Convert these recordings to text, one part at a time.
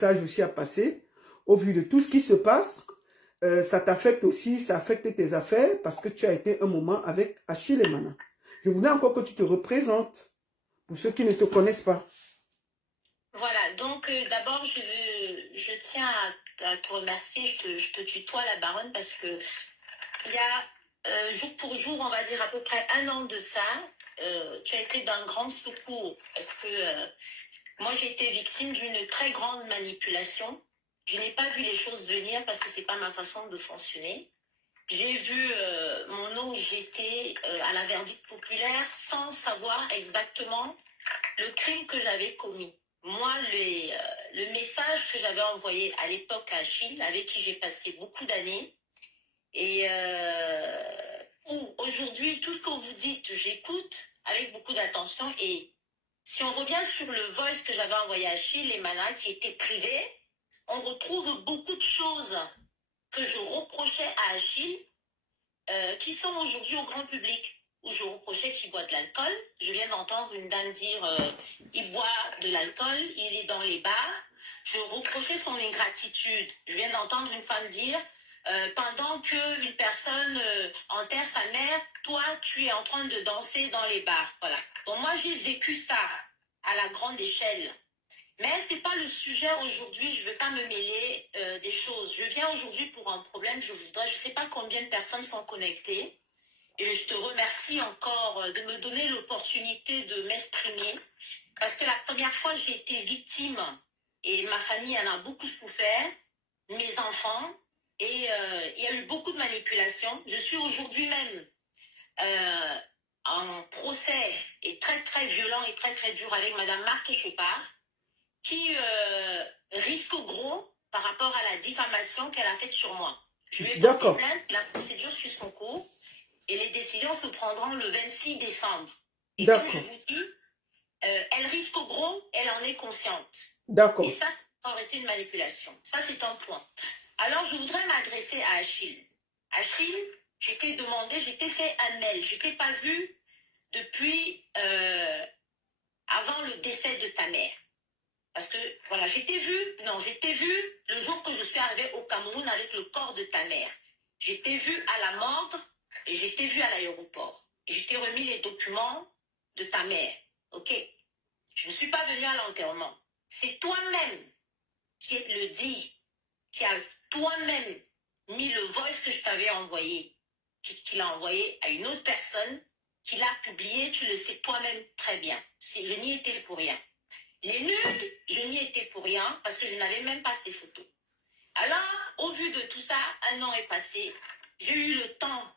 message aussi à passer. Au vu de tout ce qui se passe, ça t'affecte aussi, ça affecte tes affaires parce que tu as été un moment avec Achille Emana. Je voudrais encore que tu te représentes pour ceux qui ne te connaissent pas. Voilà, donc d'abord, je tiens à te remercier, je te tutoie la baronne parce que il y a jour pour jour, on va dire à peu près 1 an de ça, tu as été d'un grand secours parce que moi j'ai été victime d'une très grande manipulation. Je n'ai pas vu les choses venir parce que c'est pas ma façon de fonctionner. J'ai vu mon nom jeté à la verdict populaire sans savoir exactement le crime que j'avais commis. Moi, le message que j'avais envoyé à l'époque à Achille, avec qui j'ai passé beaucoup d'années, et où aujourd'hui, tout ce que vous dites, j'écoute avec beaucoup d'attention. Et si on revient sur le voice que j'avais envoyé à Achille Emana, qui était privé, on retrouve beaucoup de choses que je reprochais à Achille, qui sont aujourd'hui au grand public, où je reprochais qu'il boit de l'alcool. Je viens d'entendre une dame dire il boit de l'alcool, il est dans les bars. Je reprochais son ingratitude. Je viens d'entendre une femme dire pendant qu'une personne enterre sa mère, toi, tu es en train de danser dans les bars. Voilà. Donc moi, j'ai vécu ça à la grande échelle. Mais ce n'est pas le sujet aujourd'hui, je ne veux pas me mêler des choses. Je viens aujourd'hui pour un problème, je ne sais pas combien de personnes sont connectées. Et je te remercie encore de me donner l'opportunité de m'exprimer. Parce que la première fois, j'ai été victime, et ma famille en a beaucoup souffert, mes enfants, et il y a eu beaucoup de manipulations. Je suis aujourd'hui même en procès, et très très violent et très très dur avec Madame Marthe Chopard, qui risque gros par rapport à la diffamation qu'elle a faite sur moi. Je lui ai porté plainte, la procédure suit son cours et les décisions se prendront le 26 décembre. Et comme je vous dis, elle risque gros, elle en est consciente. Et ça aurait été une manipulation. Ça, c'est un point. Alors, je voudrais m'adresser à Achille. Achille, j'étais demandé, j'étais fait un mail. Je ne t'ai pas vu depuis avant le décès de ta mère. Parce que, voilà, j'étais vu le jour que je suis arrivée au Cameroun avec le corps de ta mère. J'étais vu à la morgue et j'étais vu à l'aéroport. Et je t'ai remis les documents de ta mère. Ok? Je ne suis pas venue à l'enterrement. C'est toi-même qui le dit, qui a toi-même mis le voice que je t'avais envoyé, qui l'a envoyé à une autre personne, qui l'a publié, tu le sais toi-même très bien. Je n'y étais pour rien. Les nudes, je n'y étais pour rien parce que je n'avais même pas ces photos. Alors, au vu de tout ça, 1 an est passé. J'ai eu le temps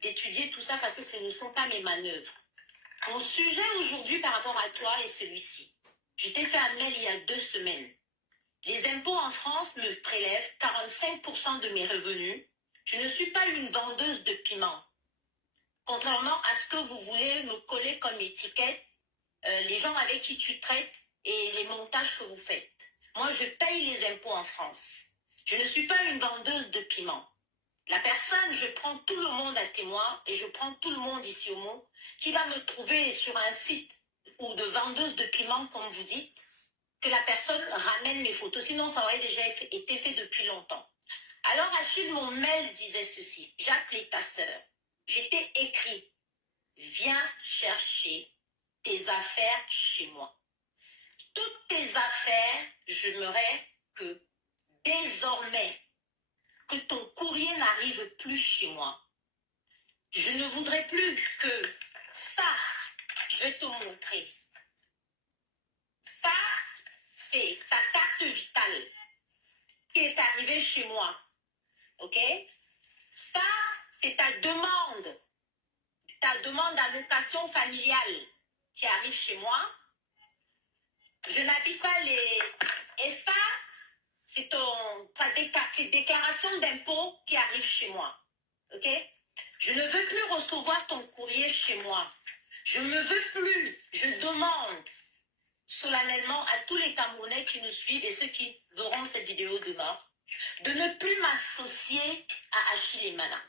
d'étudier tout ça parce que ce ne sont pas mes manœuvres. Mon sujet aujourd'hui par rapport à toi est celui-ci. Je t'ai fait un mail il y a 2 semaines. Les impôts en France me prélèvent 45% de mes revenus. Je ne suis pas une vendeuse de piment. Contrairement à ce que vous voulez me coller comme étiquette, les gens avec qui tu traites et les montages que vous faites. Moi, je paye les impôts en France. Je ne suis pas une vendeuse de piment. La personne, je prends tout le monde à témoin et je prends tout le monde ici au monde qui va me trouver sur un site ou de vendeuse de piment, comme vous dites, que la personne ramène mes photos. Sinon, ça aurait déjà été fait depuis longtemps. Alors, Achille, mon mail disait ceci. J'ai appelé ta sœur. J'étais écrit. Viens chercher tes affaires chez moi. Toutes tes affaires, j'aimerais que désormais, que ton courrier n'arrive plus chez moi. Je ne voudrais plus que ça, je vais te montrer. Ça, c'est ta carte vitale qui est arrivée chez moi. Ok? Ça, c'est ta demande d'allocation familiale qui arrive chez moi. Je n'habite pas les... Et ça, c'est ta déclaration d'impôt qui arrive chez moi. Ok? Je ne veux plus recevoir ton courrier chez moi. Je ne veux plus. Je demande solennellement à tous les Camerounais qui nous suivent et ceux qui verront cette vidéo demain de ne plus m'associer à Achille Emana.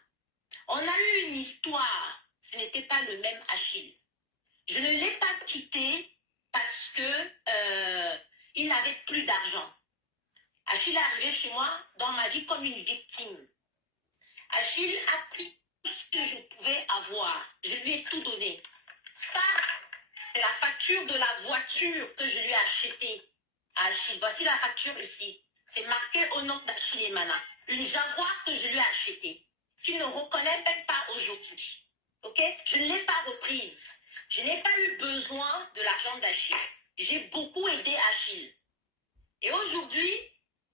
On a eu une histoire. Ce n'était pas le même Achille. Je ne l'ai pas quitté parce que il n'avait plus d'argent. Achille est arrivé chez moi dans ma vie comme une victime. Achille a pris tout ce que je pouvais avoir. Je lui ai tout donné. Ça, c'est la facture de la voiture que je lui ai achetée à Achille. Voici la facture ici. C'est marqué au nom d'Achille Emana. Une Jaguar que je lui ai achetée, qu'il ne reconnaît même pas aujourd'hui. Ok? Je ne l'ai pas reprise. Je n'ai pas eu besoin de l'argent d'Achille. J'ai beaucoup aidé Achille. Et aujourd'hui,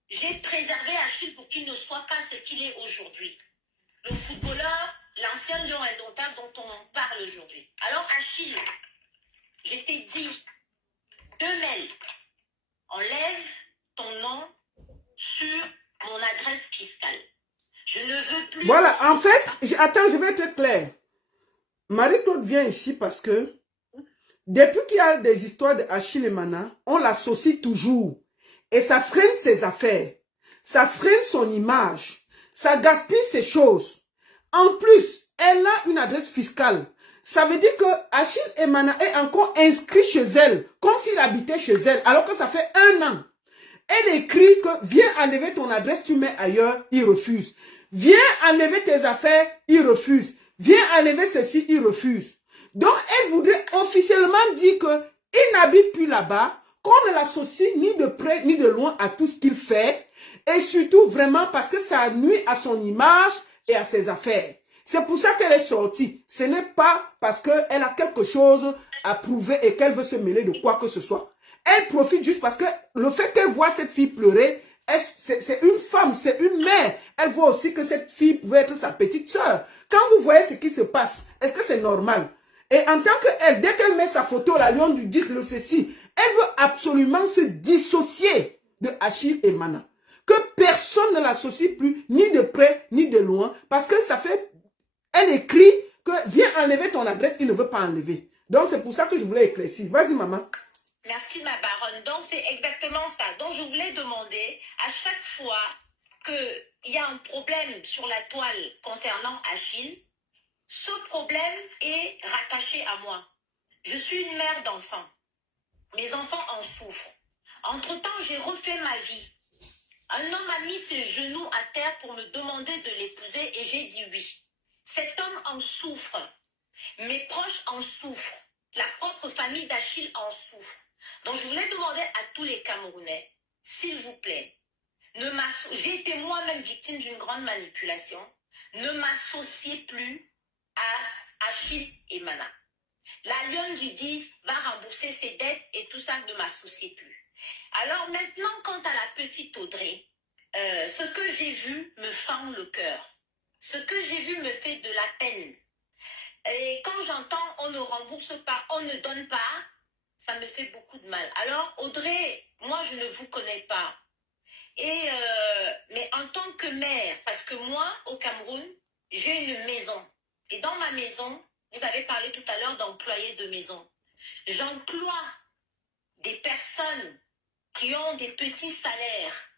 j'ai préservé Achille pour qu'il ne soit pas ce qu'il est aujourd'hui. Le footballeur, l'ancien lion indomptable dont on parle aujourd'hui. Alors Achille, je t'ai dit, Demel, enlève ton nom sur mon adresse fiscale. Je ne veux plus... Voilà, en fait, attends, je vais être clair. Marie-Claude vient ici parce que depuis qu'il y a des histoires de Achille Emana, on l'associe toujours. Et ça freine ses affaires. Ça freine son image. Ça gaspille ses choses. En plus, elle a une adresse fiscale. Ça veut dire que Achille Emana est encore inscrit chez elle, comme s'il habitait chez elle, alors que ça fait 1 an. Elle écrit que viens enlever ton adresse, tu mets ailleurs, il refuse. Viens enlever tes affaires, il refuse. Viens enlever ceci, il refuse. Donc, elle voudrait officiellement dire qu'il n'habite plus là-bas, qu'on ne l'associe ni de près ni de loin à tout ce qu'il fait, et surtout vraiment parce que ça nuit à son image et à ses affaires. C'est pour ça qu'elle est sortie. Ce n'est pas parce qu'elle a quelque chose à prouver et qu'elle veut se mêler de quoi que ce soit. Elle profite juste parce que le fait qu'elle voit cette fille pleurer, c'est une femme, c'est une mère. Elle voit aussi que cette fille pouvait être sa petite soeur. Quand vous voyez ce qui se passe, est-ce que c'est normal? Et en tant qu'elle, dès qu'elle met sa photo, la lion du 10, le ceci, elle veut absolument se dissocier de Achille Emana. Que personne ne l'associe plus, ni de près, ni de loin, parce que ça fait... Elle écrit que viens enlever ton adresse, il ne veut pas enlever. Donc c'est pour ça que je voulais éclaircir. Vas-y maman. Merci ma baronne. Donc c'est exactement ça. Donc je voulais demander à chaque fois qu'il y a un problème sur la toile concernant Achille, ce problème est rattaché à moi. Je suis une mère d'enfants. Mes enfants en souffrent. Entre-temps, j'ai refait ma vie. Un homme a mis ses genoux à terre pour me demander de l'épouser et j'ai dit oui. Cet homme en souffre. Mes proches en souffrent. La propre famille d'Achille en souffre. Donc je voulais demander à tous les Camerounais, s'il vous plaît, j'ai été moi-même victime d'une grande manipulation, ne m'associez plus à Achille Emana. La lionne du 10 va rembourser ses dettes et tout ça, ne m'associez plus. Alors maintenant, quant à la petite Audrey, ce que j'ai vu me fend le cœur. Ce que j'ai vu me fait de la peine. Et quand j'entends on ne rembourse pas, on ne donne pas, ça me fait beaucoup de mal. Alors Audrey, moi je ne vous connais pas. Mais en tant que mère, parce que moi au Cameroun, j'ai une maison. Et dans ma maison, vous avez parlé tout à l'heure d'employés de maison. J'emploie des personnes qui ont des petits salaires.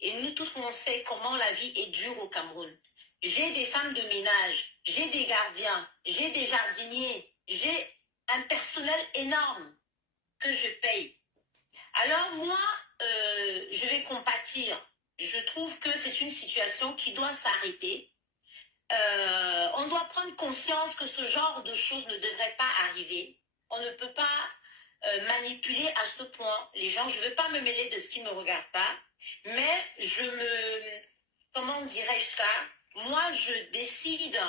Et nous tous, on sait comment la vie est dure au Cameroun. J'ai des femmes de ménage, j'ai des gardiens, j'ai des jardiniers, j'ai un personnel énorme que je paye. Alors moi, je vais compatir. Je trouve que c'est une situation qui doit s'arrêter. On doit prendre conscience que ce genre de choses ne devrait pas arriver. On ne peut pas manipuler à ce point les gens. Je ne veux pas me mêler de ce qui ne me regarde pas, mais comment dirais-je ça? Moi, je décide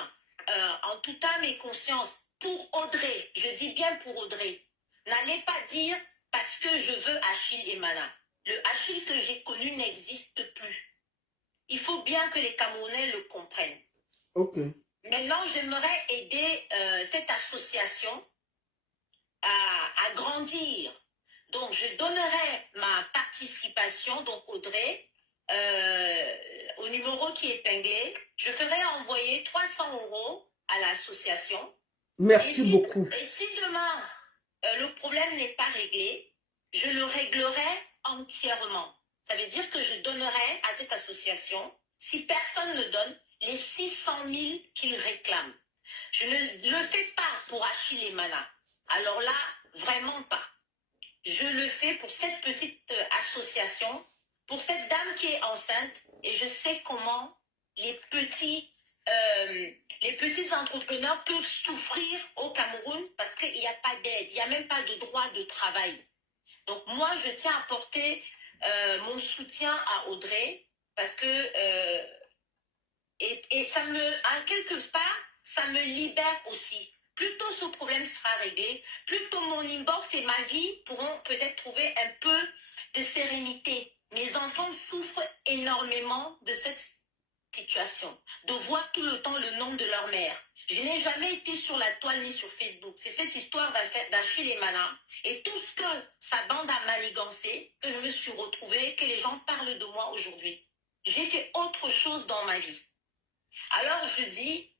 en toute âme et conscience pour Audrey. Je dis bien pour Audrey. N'allez pas dire parce que je veux Achille Emana. Le Achille que j'ai connu n'existe plus. Il faut bien que les Camerounais le comprennent. Ok. Maintenant, j'aimerais aider cette association à grandir. Donc, je donnerai ma participation, donc Audrey, au numéro qui est épinglé. Je ferai envoyer 300 € à l'association. Merci beaucoup. Et si demain, le problème n'est pas réglé, je le réglerai entièrement. Ça veut dire que je donnerai à cette association, si personne ne donne, les 600 000 qu'ils réclament. Je ne le fais pas pour Achille Emana. Alors là, vraiment pas. Je le fais pour cette petite association pour cette dame qui est enceinte, et je sais comment les petits entrepreneurs peuvent souffrir au Cameroun parce qu'il n'y a pas d'aide, il n'y a même pas de droit de travail. Donc moi, je tiens à apporter mon soutien à Audrey parce que et ça me, en quelque part, ça me libère aussi. Plus tôt ce problème sera réglé, plus tôt mon inbox et ma vie pourront peut-être trouver un peu de sérénité. Mes enfants souffrent énormément de cette situation, de voir tout le temps le nom de leur mère. Je n'ai jamais été sur la toile ni sur Facebook. C'est cette histoire d'Achille et Mana et tout ce que sa bande a manigancé que je me suis retrouvée, que les gens parlent de moi aujourd'hui. J'ai fait autre chose dans ma vie. Alors je dis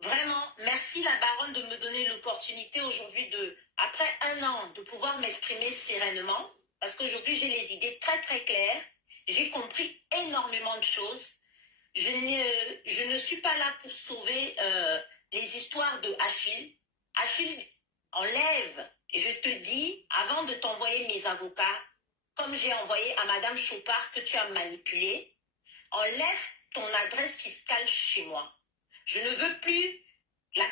vraiment merci la baronne de me donner l'opportunité aujourd'hui après un an, de pouvoir m'exprimer sereinement parce qu'aujourd'hui j'ai les idées très très claires. J'ai compris énormément de choses. Je ne suis pas là pour sauver les histoires de Achille. Achille enlève. Et je te dis, avant de t'envoyer mes avocats, comme j'ai envoyé à Madame Chopard que tu as manipulé, enlève ton adresse fiscale chez moi. Je ne veux plus ta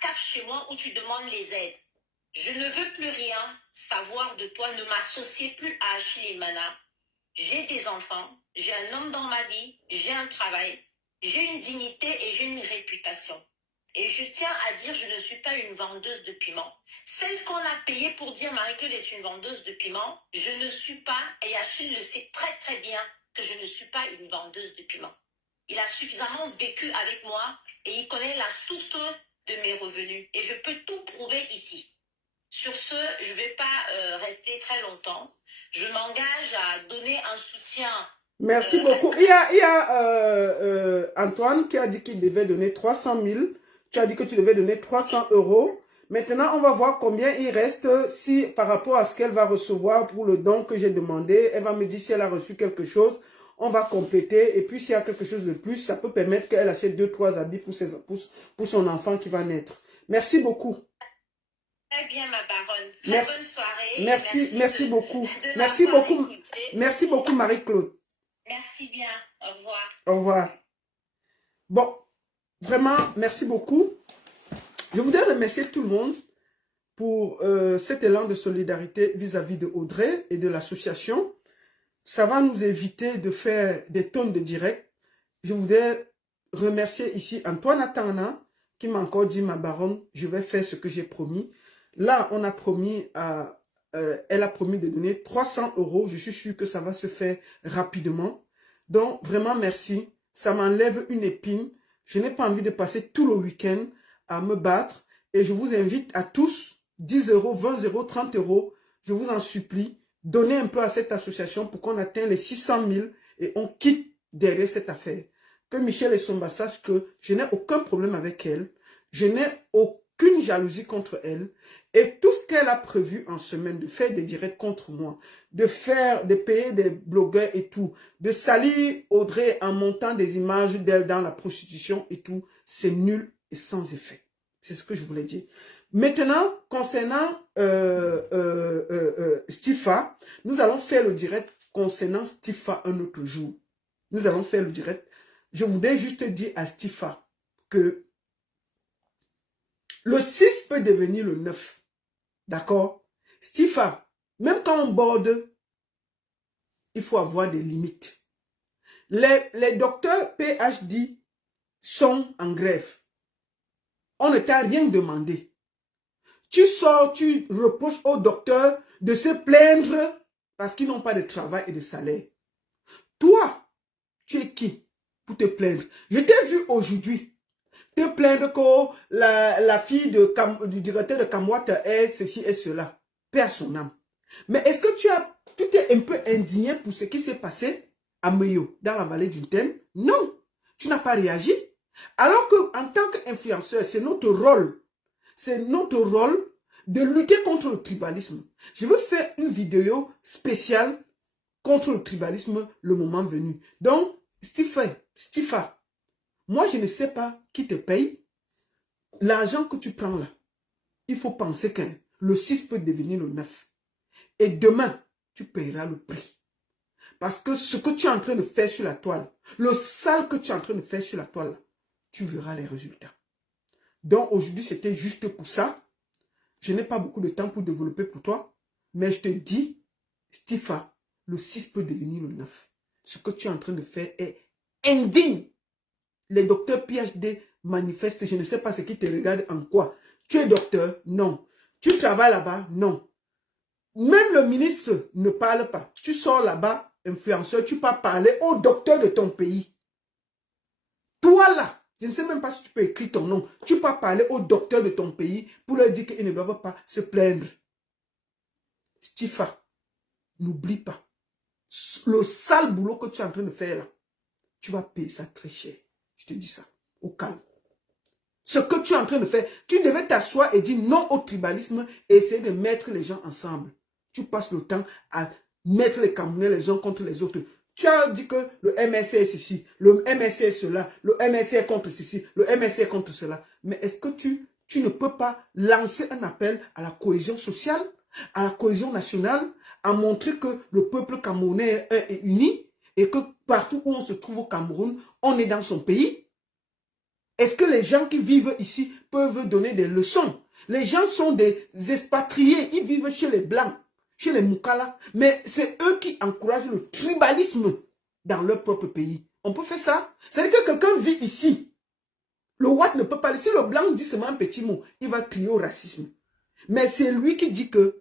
CAF chez moi où tu demandes les aides. Je ne veux plus rien savoir de toi. Ne m'associez plus à Achille et Mana. J'ai des enfants, j'ai un homme dans ma vie, j'ai un travail, j'ai une dignité et j'ai une réputation. Et je tiens à dire, je ne suis pas une vendeuse de piment. Celle qu'on a payée pour dire Marie-Claude est une vendeuse de piment, je ne suis pas, et Achille le sait très très bien, que je ne suis pas une vendeuse de piment. Il a suffisamment vécu avec moi et il connaît la source de mes revenus. Et je peux tout prouver ici. Sur ce, je ne vais pas rester très longtemps. Je m'engage à donner un soutien. Merci beaucoup. Il y a Antoine qui a dit qu'il devait donner 300 000. Tu as dit que tu devais donner 300 €. Maintenant, on va voir combien il reste si par rapport à ce qu'elle va recevoir pour le don que j'ai demandé. Elle va me dire si elle a reçu quelque chose. On va compléter. Et puis, s'il y a quelque chose de plus, ça peut permettre qu'elle achète 2-3 habits pour son enfant qui va naître. Merci beaucoup. Très bien, ma baronne. Très bonne soirée. Merci beaucoup. Merci beaucoup. Merci beaucoup, Marie-Claude. Merci bien. Au revoir. Au revoir. Bon, vraiment, merci beaucoup. Je voudrais remercier tout le monde pour cet élan de solidarité vis-à-vis de Audrey et de l'association. Ça va nous éviter de faire des tonnes de directs. Je voudrais remercier ici Antoine Atana qui m'a encore dit, ma baronne, je vais faire ce que j'ai promis. Là, on a promis elle a promis de donner 300 €. Je suis sûr que ça va se faire rapidement. Donc, vraiment, merci. Ça m'enlève une épine. Je n'ai pas envie de passer tout le week-end à me battre. Et je vous invite à tous, 10 €, 20 €, 30 €, je vous en supplie, donnez un peu à cette association pour qu'on atteigne les 600 000 et on quitte derrière cette affaire. Que Michel et Somba sachent que je n'ai aucun problème avec elle. Je n'ai aucune jalousie contre elle. Et tout ce qu'elle a prévu en semaine, de faire des directs contre moi, de payer des blogueurs et tout, de salir Audrey en montant des images d'elle dans la prostitution et tout, c'est nul et sans effet. C'est ce que je voulais dire. Maintenant, concernant Stifa, nous allons faire le direct concernant Stifa un autre jour. Nous allons faire le direct. Je voudrais juste dire à Stifa que le 6 peut devenir le 9. D'accord? Stifa, même quand on borde, il faut avoir des limites. Les docteurs PhD sont en grève. On ne t'a rien demandé. Tu sors, tu reproches aux docteurs de se plaindre parce qu'ils n'ont pas de travail et de salaire. Toi, tu es qui pour te plaindre? Je t'ai vu aujourd'hui te plaindre que la fille du directeur de Kamwata est ceci et cela. Père son âme. Mais est-ce que tu t'es un peu indigné pour ce qui s'est passé à Meyo, dans la vallée du Thème? Non, tu n'as pas réagi. Alors qu'en tant qu'influenceur, c'est notre rôle. C'est notre rôle de lutter contre le tribalisme. Je veux faire une vidéo spéciale contre le tribalisme le moment venu. Donc, Stifa, moi je ne sais pas qui te paye. L'argent que tu prends là, il faut penser que le 6 peut devenir le 9. Et demain, tu payeras le prix. Parce que ce que tu es en train de faire sur la toile, le sale que tu es en train de faire sur la toile, tu verras les résultats. Donc aujourd'hui, c'était juste pour ça. Je n'ai pas beaucoup de temps pour développer pour toi. Mais je te dis, Stifa, le 6 peut devenir le 9. Ce que tu es en train de faire est indigne. Les docteurs PhD manifestent, je ne sais pas ce qui te regarde en quoi. Tu es docteur? Non. Tu travailles là-bas? Non. Même le ministre ne parle pas. Tu sors là-bas, influenceur, tu peux parler au docteur de ton pays. Toi là, je ne sais même pas si tu peux écrire ton nom. Tu peux parler au docteur de ton pays pour leur dire qu'ils ne doivent pas se plaindre. Stifa, n'oublie pas. Le sale boulot que tu es en train de faire là, tu vas payer ça très cher. Je te dis ça, au calme. Ce que tu es en train de faire, tu devais t'asseoir et dire non au tribalisme et essayer de mettre les gens ensemble. Tu passes le temps à mettre les Camerounais les uns contre les autres. Tu as dit que le MSC est ceci, le MSC est cela, le MSC est contre ceci, le MSC est contre cela. Mais est-ce que tu ne peux pas lancer un appel à la cohésion sociale, à la cohésion nationale, à montrer que le peuple camerounais est uni et que partout où on se trouve au Cameroun, on est dans son pays? Est-ce que les gens qui vivent ici peuvent donner des leçons? Les gens sont des expatriés, ils vivent chez les Blancs, chez les Moukala, mais c'est eux qui encouragent le tribalisme dans leur propre pays. On peut faire ça? C'est-à-dire que quelqu'un vit ici. Le Watt ne peut pas... Si le Blanc dit seulement un petit mot, il va crier au racisme. Mais c'est lui qui dit que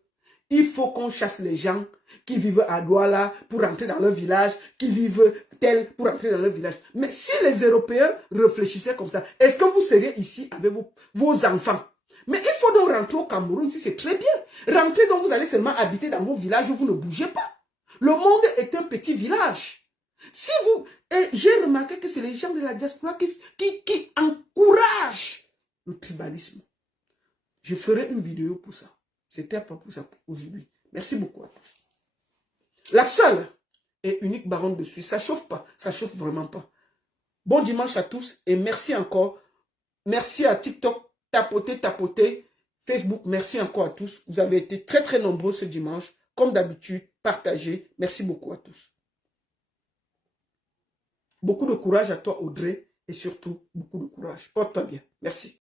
il faut qu'on chasse les gens qui vivent à Douala pour rentrer dans leur village, qui vivent tel pour rentrer dans leur village. Mais si les Européens réfléchissaient comme ça, est-ce que vous seriez ici avec vos enfants? Mais il faut donc rentrer au Cameroun, si c'est très bien. Rentrer donc vous allez seulement habiter dans vos villages où vous ne bougez pas. Le monde est un petit village. Si vous... Et j'ai remarqué que c'est les gens de la diaspora qui encouragent le tribalisme. Je ferai une vidéo pour ça. C'était pas pour ça pour aujourd'hui. Merci beaucoup à tous. La seule et unique baronne de Suisse. Ça chauffe pas. Ça chauffe vraiment pas. Bon dimanche à tous et merci encore. Merci à TikTok. Tapotez. Facebook, merci encore à tous. Vous avez été très très nombreux ce dimanche. Comme d'habitude, partagez. Merci beaucoup à tous. Beaucoup de courage à toi Audrey et surtout beaucoup de courage. Porte-toi bien. Merci.